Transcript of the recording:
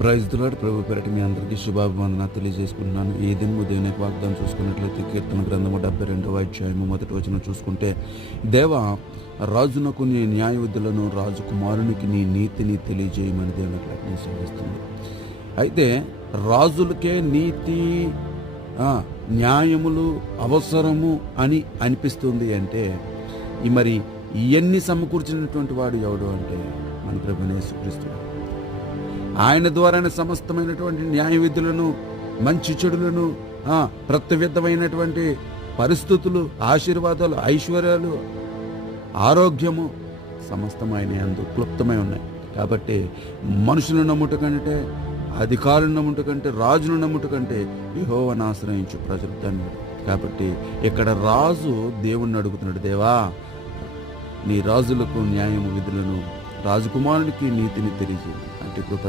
Praise the lord. ప్రభు పేరిట మీ అందరికీ శుభాభివందనాలు తెలియజేసుకుంటున్నాను. ఈ దినము దేవుని యొక్క వాగ్దానం చూసుకున్నట్లయితే కీర్తన గ్రంథము 72వ అధ్యాయము 1వ వచనం చూసుకుంటే, దేవా రాజునకు నీ న్యాయ విధులను, రాజకుమారునికి నీ నీతిని తెలియజేయమని దేవుని యొక్క వాక్యం సెలవిస్తుంది. అయితే రాజులకే నీతి న్యాయములు అవసరము అని అనిపిస్తుంది అంటే, మరి ఇవన్నీ సమకూర్చినటువంటి వాడు ఎవడు అంటే మన ప్రభువైన యేసుక్రీస్తు. ఆయన ద్వారానే సమస్తమైనటువంటి న్యాయ విధులను, మంచి చెడులను, ప్రతి విధమైనటువంటి పరిస్థితులు, ఆశీర్వాదాలు, ఐశ్వర్యాలు, ఆరోగ్యము సమస్తం ఆయన యందు క్లుప్తమై ఉన్నాయి. కాబట్టి మనుషులను నమ్ముట కంటే, అధికారులను నమ్ముట కంటే, రాజును నమ్ముట కంటే యెహోవాను ఆశ్రయించు ప్రజలు ధన్యుడు. కాబట్టి ఇక్కడ రాజు దేవుణ్ణి అడుగుతున్నాడు, దేవా నీ రాజులకు న్యాయము విధులను, రాజకుమారునికి నీతిని తెలియజేయి అంటే కృప